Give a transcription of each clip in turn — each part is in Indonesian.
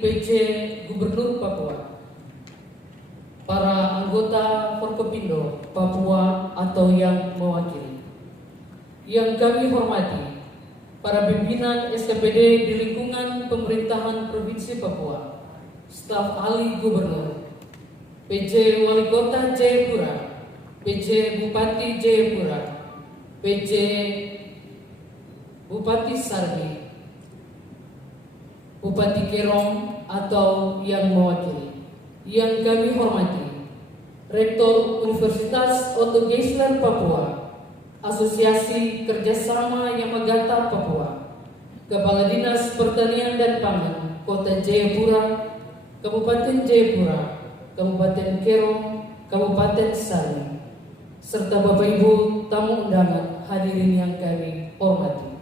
PJ Gubernur Papua, para anggota Forkopindo Papua atau yang mewakili. Yang kami hormati, para pimpinan SKPD di lingkungan pemerintahan Provinsi Papua, staf ahli gubernur, PJ Wali Kota Jayapura, PJ Bupati Jayapura, PJ Bupati Sarbi, Bupati Kerong atau yang mewakili. Yang kami hormati, Rektor Universitas Otto Geisler Papua, Asosiasi Kerjasama Yamagata Papua, Kepala Dinas Pertanian dan Pangan Kota Jayapura, Kabupaten Jayapura, Kabupaten Kerong, Kabupaten Sarbi, serta Bapak Ibu tamu undangan hadirin yang kami hormati.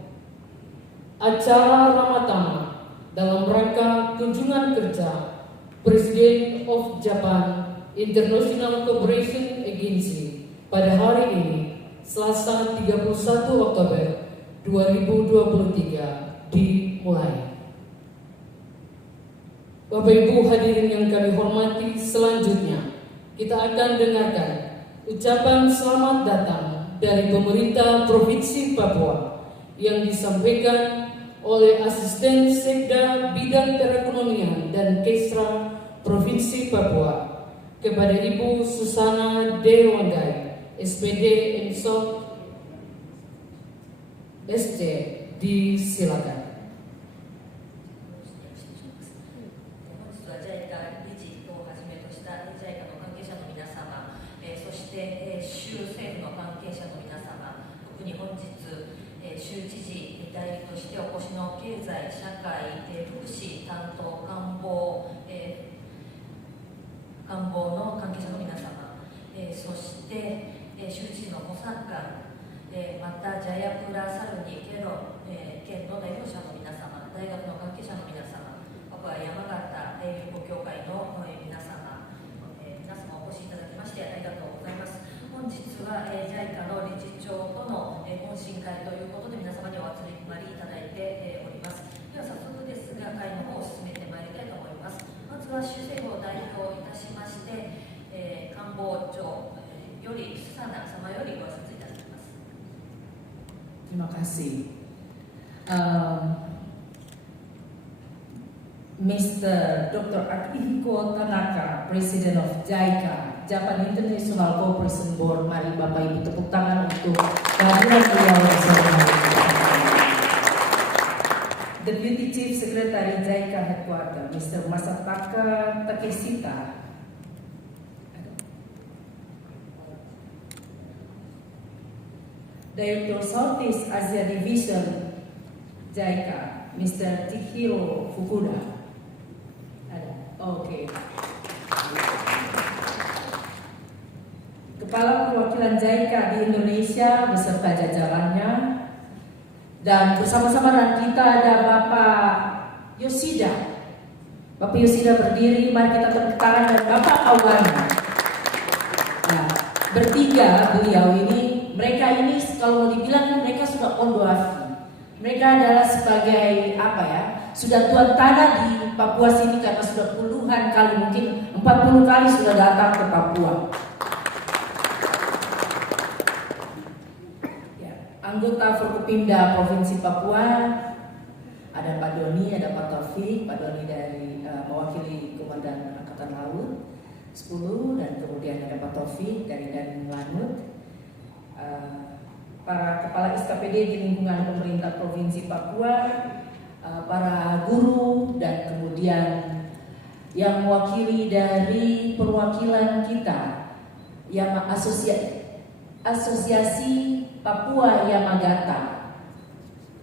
Acara Ramatama dalam rangka kunjungan kerja President of Japan International Cooperation Agency pada hari ini, Selasa 31 Oktober 2023 dimulai. Bapak Ibu hadirin yang kami hormati, selanjutnya kita akan dengarkan ucapan selamat datang dari pemerintah Provinsi Papua yang disampaikan oleh Asisten Sekda Bidang Perekonomian dan Kesra Provinsi Papua kepada Ibu Susana Dewanggai, SPD Ensot SC, disilakan. 州知事代理としてお越しの経済、社会、福祉担当官房の関係者の皆様、そして州知事の補佐官、またジャヤプラサルニケロ県の代表者の皆様、大学の関係者の皆様、パプア山形友好協会の皆様、皆様お越しいただきましてありがとうございます。本日は JICA の理事長との懇親会ということで皆様にお集まりいただいております。では早速ですが会の方を進めてまいりたいと思います。まずは州政府を代表いたしまして、官房長よりスサナ様よりご挨拶いただきます。 Terima kasih. Mr. Dr. Akihiko Tanaka, President of JICA, Japan International Cooperation Board. Mari Bapak Ibu tepuk tangan untuk kehadiran beliau yang saya hormati. Deputy Chief Secretary JICA Headquarters, Mr. Masataka Takeshita. Director Southeast Asia Division JICA, Mr. Chihiro Fukuda. Oke. Kepala Perwakilan JICA di Indonesia beserta jajarannya, dan bersama-sama dengan kita ada Bapak Yoshida. Bapak Yoshida berdiri, mari kita tepuk tangan, dan Bapak Awana. Nah, bertiga beliau ini, mereka ini kalau mau dibilang mereka sudah ondoafi. Mereka adalah sebagai apa ya? Sudah tuan tanah di Papua sini karena sudah puluhan kali, mungkin 40 kali sudah datang ke Papua. Ya, anggota Forkopimda Provinsi Papua ada Pak Doni, ada Pak Taufik. Pak Doni dari mewakili Komandan Angkatan Laut 10, dan kemudian ada Pak Taufik dari Dandim Lanut. Para kepala SKPD di lingkungan pemerintah Provinsi Papua, para guru, dan kemudian yang mewakili dari perwakilan kita yang asosiasi Papua Yamagata.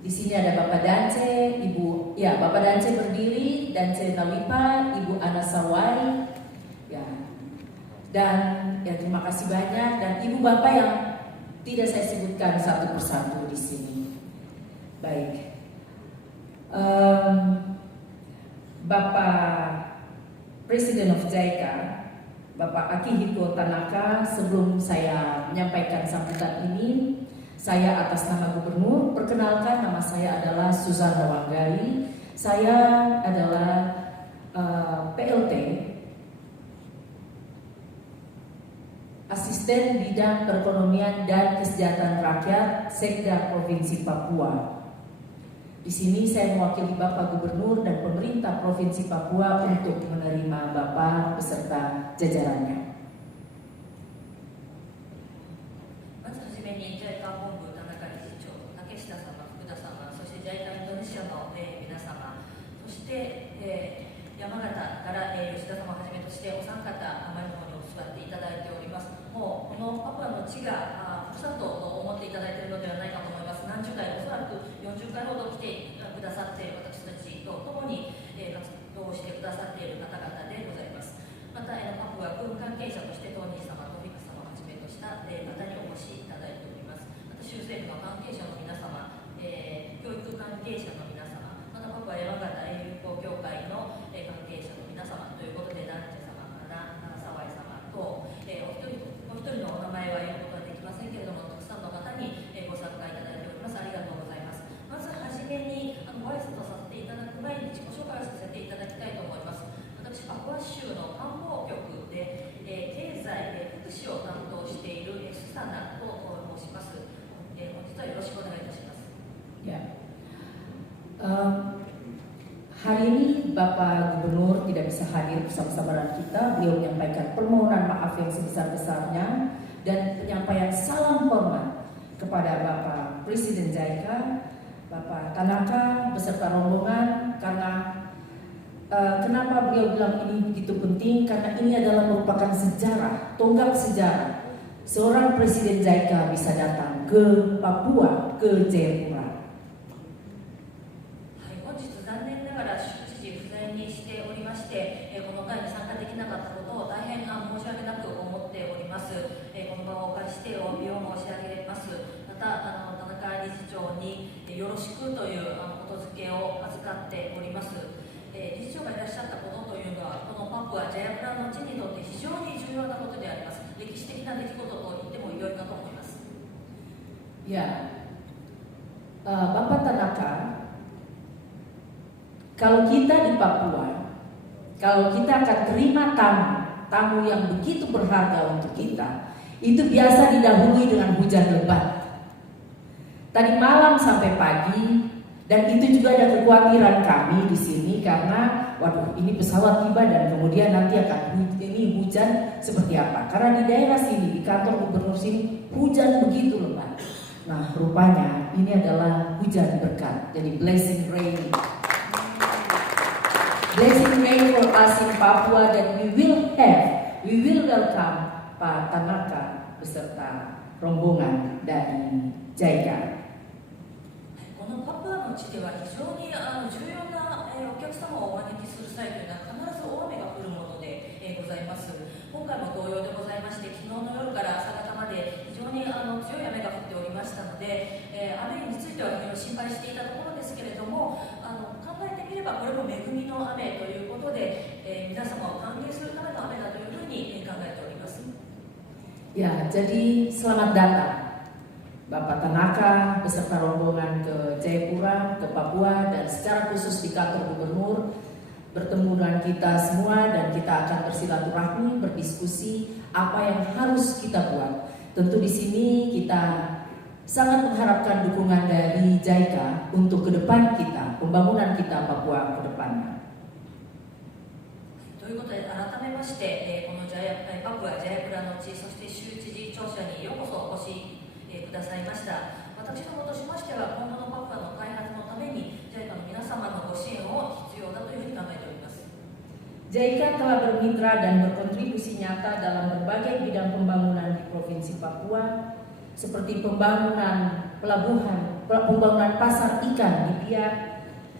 Di sini ada Bapak Dance, Ibu, ya Bapak Dance berdiri, Dance Nawipa, Ibu Ana Sawai, ya, dan ya terima kasih banyak, dan Ibu Bapak yang tidak saya sebutkan satu persatu di sini. Baik. Bapak Presiden of JICA, Bapak Akihiko Tanaka, sebelum saya menyampaikan sambutan ini, saya atas nama Gubernur, perkenalkan, nama saya adalah Susana Dewanggai. Saya adalah Asisten Bidang Perekonomian dan Kesejahteraan Rakyat Sekda Provinsi Papua. Di sini saya mewakili Bapak Gubernur dan pemerintah Provinsi Papua untuk menerima Bapak beserta jajarannya. まずはじめに JICA 本部田中理事長、竹下様、福田様、そして JICA インドネシアの、皆様、そして、山形から、吉田様をはじめとしてお三方、前の方にお座っていただいております。もうこのパプアの地がふるさとと思っていただいているのではないかと思います。何十回、おそらく40回ほど来てくださって、私たちと共に、活動してくださっている方々でございます。また、パプア軍関係者としてトニー様、トフィック様をはじめとした方にお越しいただいております。また州政府の関係者の皆様、教育関係者の皆様、またパプア山形友好協会の、関係者の皆様ということで、ダンチェ様から沢井様と、お一人のお名前は言うことはできませんけれども、たくさんの方に、ご参加いただいております。ありがとうございます。まずはじめにご挨拶をさせていただく前に自己紹介をさせていただきたいと思います。私、パプア州の観光局で、経済、福祉を担当しているスサナと申します。本日はよろしくお願いいたします。Ya. Hari ini Bapak Gubernur tidak bisa hadir bersama-sama dengan kita. Beliau menyampaikan permohonan maaf yang sebesar-besarnya dan penyampaian salam hormat kepada Bapak Presiden JICA, Bapak Tanaka beserta rombongan. Karena kenapa beliau bilang ini begitu penting? Karena ini adalah merupakan sejarah, tonggak sejarah. Seorang Presiden JICA bisa datang ke Papua, ke Jayapura. 本日残念ながら州知事不在にしておりまして、この会に参加できなかったことを大変申し訳なく思っております。この場をお借りしてお詫びを申し上げます。また田中理事長によろしくということづけを預かっております。理事長がいらっしゃったことというのは、このパプアジャヤプラの地にとって非常に重要なことであります。歴史的な出来事と言っても良いかと思います。Ya, Bapak Tanaka, kalau kita di Papua, kalau kita akan terima tamu yang begitu berharga untuk kita, itu biasa didahului dengan hujan lebat. Tadi malam sampai pagi, dan itu juga ada kekhawatiran kami di sini karena, waduh, ini pesawat tiba dan kemudian nanti akan ini hujan seperti apa? Karena di daerah sini, di kantor gubernur sini, hujan begitu lebat. Nah, rupanya ini adalah hujan berkat, jadi blessing rain. Blessing rain for us in Papua, dan we will welcome Pak Tanaka beserta rombongan dari JICA. このパプアの地では非常に重要なお客様をお招きする際というのは必ず大雨が降るものでございます。今回も同様でございまして、昨日の夜から朝方まで非常に強い雨が降っておりましたので、雨については心配していたところですけれども、考えてみればこれも恵みの雨ということで、皆様を歓迎するための雨だというふうに考えております。 Ya, jadi selamat datang Bapak Tanaka beserta rombongan ke Jayapura, ke Papua, dan secara khusus di kantor gubernur bertemu dengan kita semua, dan kita akan bersilaturahmi, berdiskusi apa yang harus kita buat. Tentu di sini kita sangat mengharapkan dukungan dari JICA untuk ke depan kita, pembangunan kita Papua ke depannya. ということで、改めまして、このパプアジャヤプラの地、そして州知事庁舎にようこそお越しくださいました。私どもとしましては、今後のパプアの開発のために JICA の皆様のご支援を必要だというふうに考えております。 JICA telah bermitra dan berkontribusi nyata dalam berbagai bidang pembangunan di Provinsi Papua, seperti pembangunan pelabuhan, pembangunan pasar ikan di Biak,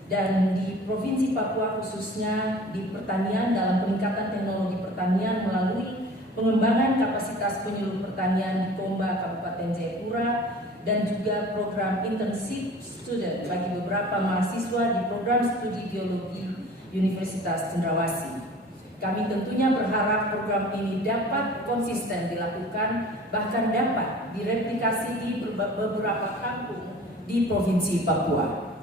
dan di Provinsi Papua khususnya di pertanian dalam peningkatan teknologi pertanian melalui pengembangan kapasitas penyuluh pertanian di Komba Kabupaten Jayapura, dan juga program internship student bagi beberapa mahasiswa di program studi biologi Universitas Cendrawasih. Kami tentunya berharap program ini dapat konsisten dilakukan, bahkan dapat direplikasi di beberapa kampung di Provinsi Papua.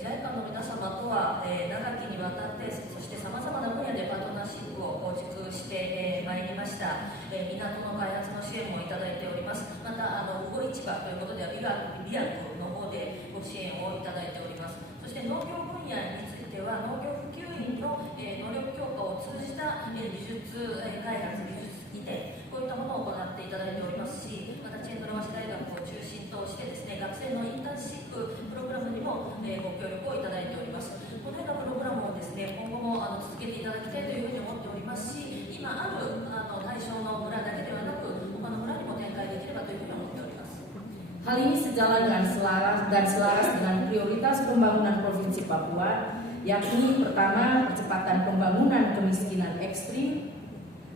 JICA の皆様とは、長きにわたって、そしてさまざまな分野でパートナーシップを構築してまいりましした港の開発の支援もいただいております。また魚市場ということではビアクの方でご支援をいただいております。そして農業分野については農業普及員の能力強化を通じた技術開発、技術移転、こういったものを行っていただいておりますし、またチェンドラワシ大学を中心としてですね、学生のインターンシッププログラムにもご協力をいただいております。このようなプログラムをですね、今後も続けていただきたいというふうに思っておりますし、今ある対象の村だけではなく他の村にも展開できればというふうに思っております。Hal ini sejalan dengan selaras dengan prioritas pembangunan Provinsi Papua, yakni pertama, percepatan pembangunan kemiskinan ekstrim,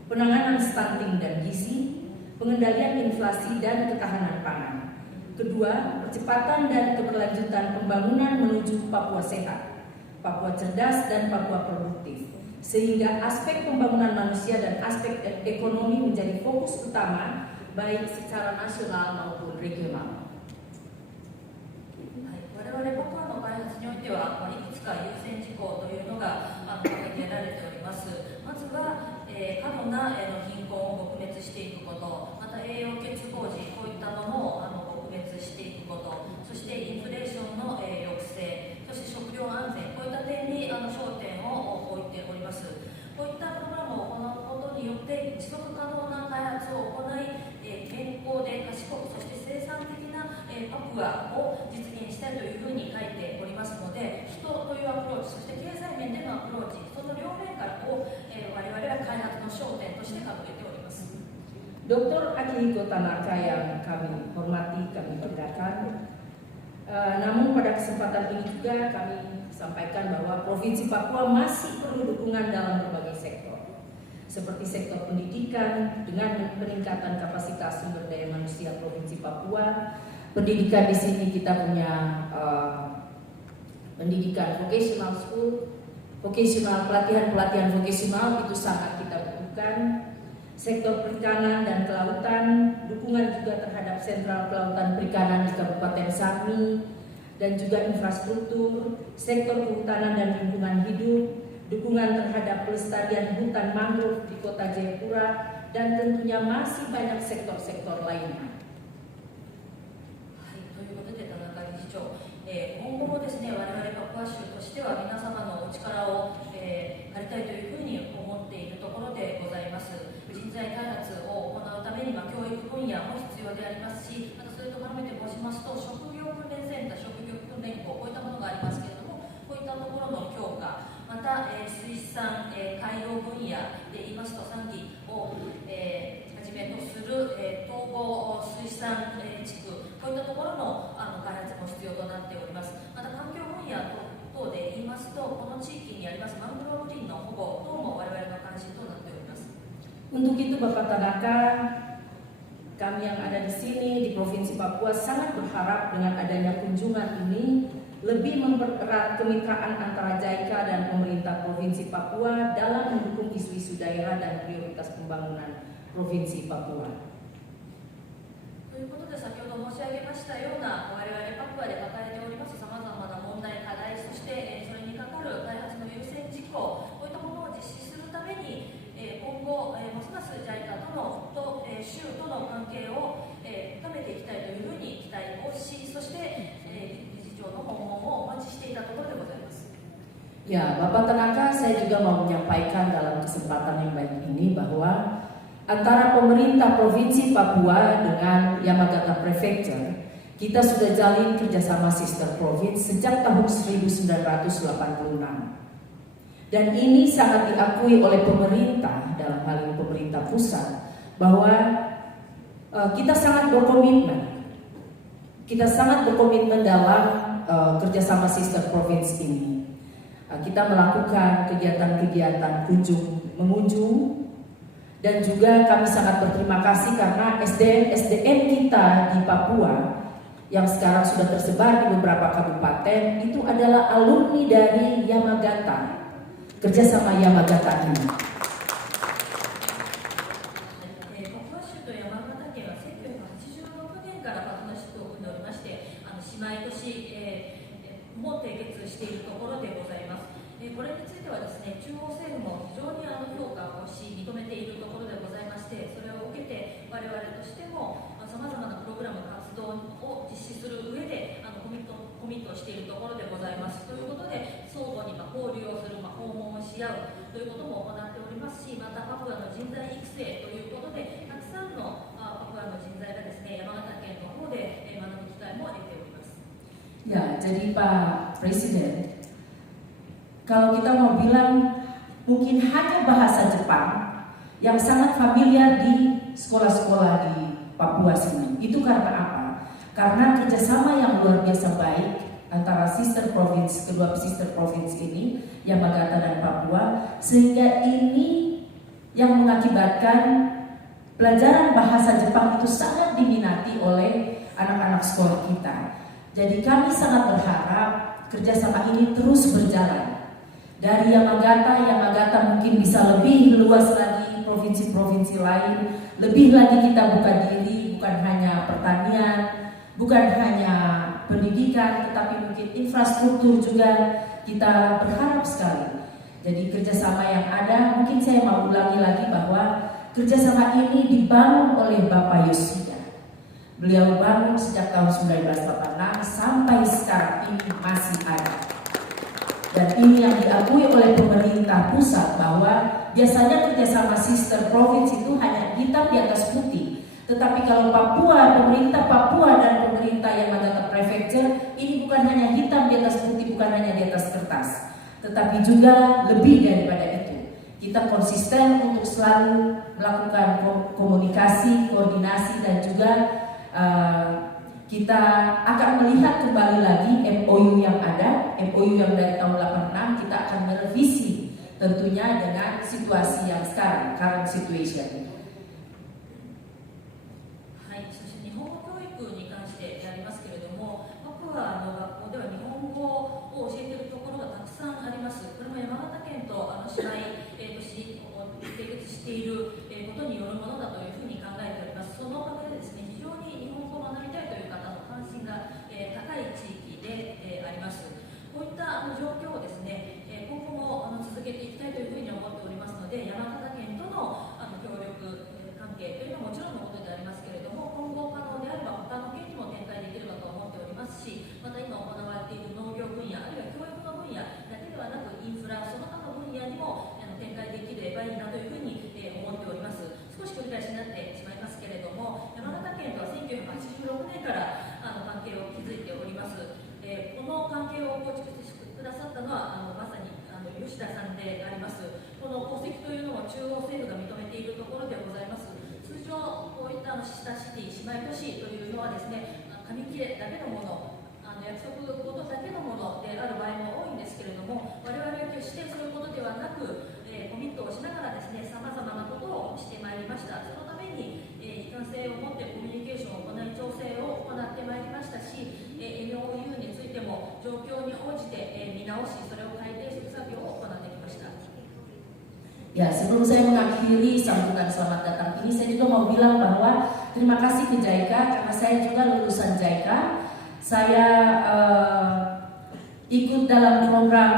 penanganan stunting dan gizi, pengendalian inflasi dan ketahanan pangan. Kedua, percepatan dan keberlanjutan pembangunan menuju Papua sehat, Papua cerdas dan Papua produktif, sehingga aspek pembangunan manusia dan aspek ekonomi menjadi fokus utama baik secara nasional maupun regional. 我々パプアの開発においてはいくつか優先事項というのが掲げられております。まずは、過度な貧困を撲滅していくこと、また栄養欠工事、こういったものを撲滅していくこと、そしてインフレーションの抑制、そして食料安全、こういった点に焦点を置いております。こういったプログラムを行うことによって持続可能な開発を行い、健康で賢く、そして生産的なパプアを実現したいというふうに書いておりますので、人というアプローチ、そして経済面でのアプローチ、その両面からを、我々は開発の焦点として掲げております。Dr. Akihiko Tanaka yang kami hormati, kami banggakan. Namun pada kesempatan ini juga kami sampaikan bahwa Provinsi Papua masih perlu dukungan dalam berbagai sektor, seperti sektor pendidikan dengan peningkatan kapasitas sumber daya manusia Provinsi Papua. Pendidikan di sini kita punya pendidikan vocational school, pelatihan vocational itu sangat kita butuhkan. Sektor perikanan dan kelautan, dukungan juga terhadap sentral kelautan perikanan di Kabupaten Sami, dan juga infrastruktur, sektor kehutanan dan lingkungan hidup, dukungan terhadap pelestarian hutan mangrove di Kota Jayapura, dan tentunya masih banyak sektor-sektor lainnya. ということで田中理事長、今後もですね、我々パプア州としては皆様のお力を、借りたいというふうに思っているところでございます。人材開発を行うために教育分野も必要でありますし、またそれと絡めて申しますと職業訓練センター、職業訓練校、こういったものがありますけれども、こういったところの強化、また、水産、海洋分野で言いますと産業を、はじめとする、統合水産、地区、こういったところの、開発も必要となっております。また環境分野等で言いますと、この地域にありますマングローブ林の保護等も我々の関心となっております。Untuk itu Bapak Tanaka, kami yang ada di sini di Provinsi Papua sangat berharap dengan adanya kunjungan ini lebih mempererat kemitraan antara JICA dan pemerintah Provinsi Papua dalam mendukung isu-isu daerah dan prioritas pembangunan Provinsi Papua. ということで先ほど申し上げましたような我々パプアで抱えておりますさまざまな問題、課題、そしてそれにかかる開発の優先事項、こういったものを実施するために今後ますます JICA と州との関係を深めていきたいというふうに期待をし、そして理事長の訪問をお待ちしていたところでございます。 Ya, Bapak Tanaka, saya juga mau menyampaikan dalam kesempatan yang baik ini bahwa antara pemerintah Provinsi Papua dengan Yamagata Prefecture, kita sudah jalin kerjasama sister province sejak tahun 1986. Dan ini sangat diakui oleh pemerintah, dalam hal ini pemerintah pusat, bahwa kita sangat berkomitmen. Kita sangat berkomitmen dalam kerjasama sister province ini. Kita melakukan kegiatan-kegiatan mengunjung, dan juga kami sangat berterima kasih karena SDM kita di Papua yang sekarang sudah tersebar di beberapa kabupaten itu adalah alumni dari Yamagata, kerjasama Yamagata ini. パプア州と山形県は1986年からパートナーシップを組んでおりまして、姉妹都市も締結しているところでございます。これについてははですね、中央政府も非常に評価をし、認めているところでございまして、それを受けて我々としてもさまざまなプログラム活動を実施する上でコミットしているところでございます。ということで、相互に交流をする、訪問をし合うということも行っておりますし、またパプアの人材育成ということで、たくさんのパプアの人材がですね、山形県の方で学ぶ機会も得ております。Ya, jadi Pak Presiden, kalau kita mau bilang mungkin hanya bahasa Jepang yang sangat familiar di sekolah-sekolah di Papua sini. Itu karena apa? Karena kerjasama yang luar biasa baik antara kedua sister province ini, Yamagata dan Papua, sehingga ini yang mengakibatkan pelajaran bahasa Jepang itu sangat diminati oleh anak-anak sekolah kita. Jadi kami sangat berharap kerjasama ini terus berjalan. Dari Yamagata mungkin bisa lebih luas lagi provinsi-provinsi lain, lebih lagi kita buka diri, bukan hanya pertanian, bukan hanya pendidikan, tetapi mungkin infrastruktur juga kita berharap sekali. Jadi kerjasama yang ada, mungkin saya mau ulangi lagi bahwa kerjasama ini dibangun oleh Bapak Yoshida. Beliau bangun sejak tahun 1986 sampai sekarang ini masih ada. Dan ini yang diakui oleh pemerintah pusat bahwa biasanya kerjasama sister province itu hanya hitam di atas putih. Tetapi kalau pemerintah Papua dan pemerintah Yamagata Prefecture, ini bukan hanya hitam di atas putih, bukan hanya di atas kertas, tetapi juga lebih daripada itu. Kita konsisten untuk selalu melakukan komunikasi, koordinasi, dan juga kita akan melihat kembali lagi MOU yang ada, MOU yang dari tahun 86, kita akan merevisi tentunya dengan situasi yang sekarang, current situation. はい、そして日本語教育に関してでありますけれども、パプアの学校では日本語を教えているところがたくさんあります。これも山形県と姉妹都市を締結していることによるものだというふうに考えております。そのおかげでですね、非常に日本語を学びたいという方の関心が高い地域であります。こういった状況をですね、今後も続けていきたいというふうに思っておりますので、山形県との協力関係というのはもちろんのことでありますけれども、今後可能であれば他の県にも展開できればと思っておりますし、また今行われている農業分野、あるいは教育の分野だけではなくインフラその他の分野にも展開できればいいなというふうに思っております。少し繰り返しになってしまいますけれども、山形県とは1986年から関係を築いております。この関係を構築してくださったのはまさに吉田さんであります。この功績というのも中央政府が認めているところでございます。通常こういったシスターシティ、姉妹都市というのはですね、紙切れだけのもの、約束事だけのものである場合も多いんですけれども、我々は決してそういうことではなく、コミットをしながらですね、さまざまなことをしてまいりました。そのために、一貫性を持ってコミュニケーションを行い、調整を行ってまいりましたし、MOU についても状況に応じて見直し、それを改定する作業を行ってきました。Ya, sebelum saya mengakhiri sambutan selamat datang ini, saya juga mau bilang bahwa terima kasih ke JICA karena saya juga lulusan JICA. Saya ikut dalam program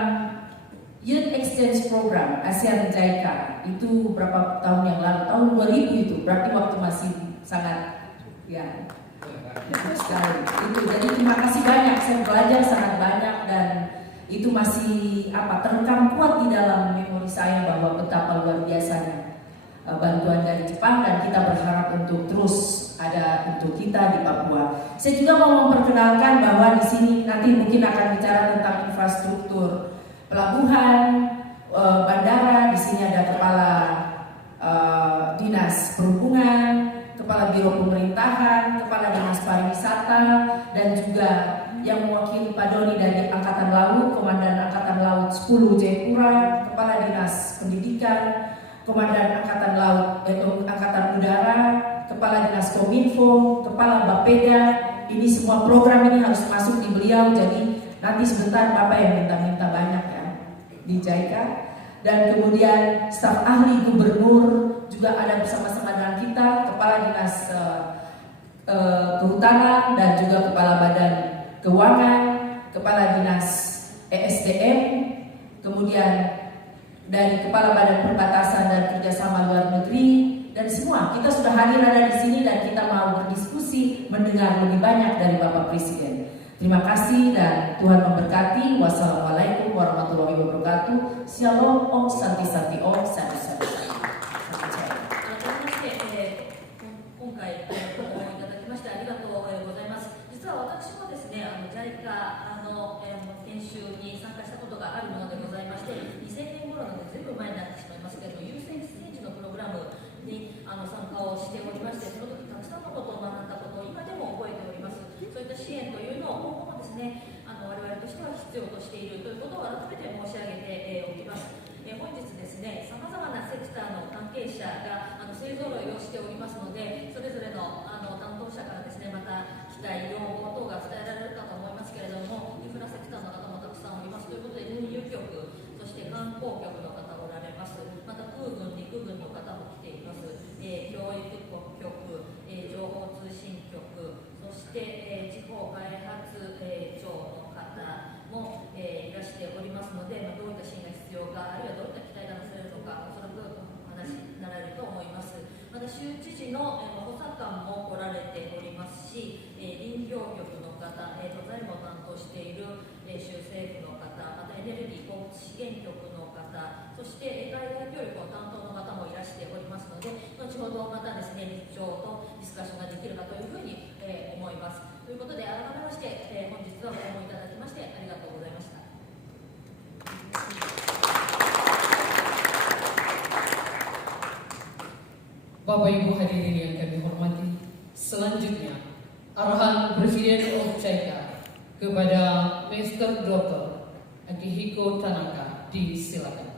Youth Exchange Program ASEAN JICA itu berapa tahun yang lalu, tahun 2000 itu, berarti waktu masih sangat ya sekali. Itu jadi terima kasih banyak, saya belajar sangat banyak dan itu masih terekam kuat di dalam memori saya bahwa betapa luar biasanya bantuan dari Jepang, dan kita berharap untuk terus ada untuk kita di Papua. Saya juga mau memperkenalkan bahwa di sini nanti mungkin akan bicara tentang infrastruktur pelabuhan, bandara. Di sini ada kepala dinas perhubungan, kepala biro pemerintahan, kepala dinas pariwisata, dan juga yang mewakili Pak Doni dari Angkatan Laut, Komandan Angkatan Laut 10 Jayapura, kepala dinas pendidikan, Komandan Angkatan Laut, Angkatan Udara, kepala dinas Kominfo, kepala Bapeda. Ini semua program ini harus masuk di beliau. Jadi nanti sebentar Bapak yang minta-minta banyak ya di JICA. Dan kemudian staf ahli gubernur juga ada bersama-sama dengan kita, kepala dinas kehutanan dan juga kepala badan keuangan, kepala dinas ESDM, kemudian dari Kepala Badan Perbatasan dan Kerjasama Luar Negeri, dan semua kita sudah hadir ada di sini dan kita mau berdiskusi, mendengar lebih banyak dari Bapak Presiden. Terima kasih dan Tuhan memberkati. Wassalamualaikum warahmatullahi wabarakatuh. Shalom, Om Santi Santi, Om Santi Santi. 今回ご訪問いただきましてありがとうございます。実は私もですね、JICA 研修に参加したことがあるものでございまして、2000年頃なのでずいぶん前になってしまいますけれども、優先出演地のプログラムに参加をしておりまして、その時たくさんのことを学んだことを今でも覚えております。そういった支援というのを今後もですね、我々としては必要としているということを改めて申し上げておきます。本日ですね、さまざまなセクターの関係者が勢ぞろいをしておりますので、それぞれの担当者からですね、また期待、要望等が伝えられるかと思いますけれども、インフラセクターの方もたくさんおりますということで、運輸局、そして観光局の方おられます。また空軍、陸軍の方も来ています。教育局、情報通信局、そして、地方開発、庁の方も、いらしておりますので、どういった支援が必要か、あるいはどういった期待がなされるのか、おそらくお話になられると思います。また州知事の補佐官も来られておりますし、林業局の方、財務を担当している州政府の方、またエネルギー鉱物資源局の方、そして海外教育の担当の方もいらしておりますので、後ほどまたですね、日長とディスカッションができるかというふうに思います。ということで、改めまして、本日はご訪問いただきましてありがとうございました。Bapak Ibu hadirin yang kami hormati, selanjutnya arahan Presiden of JICA kepada Mr. Dr. Akihiko Tanaka disilakan.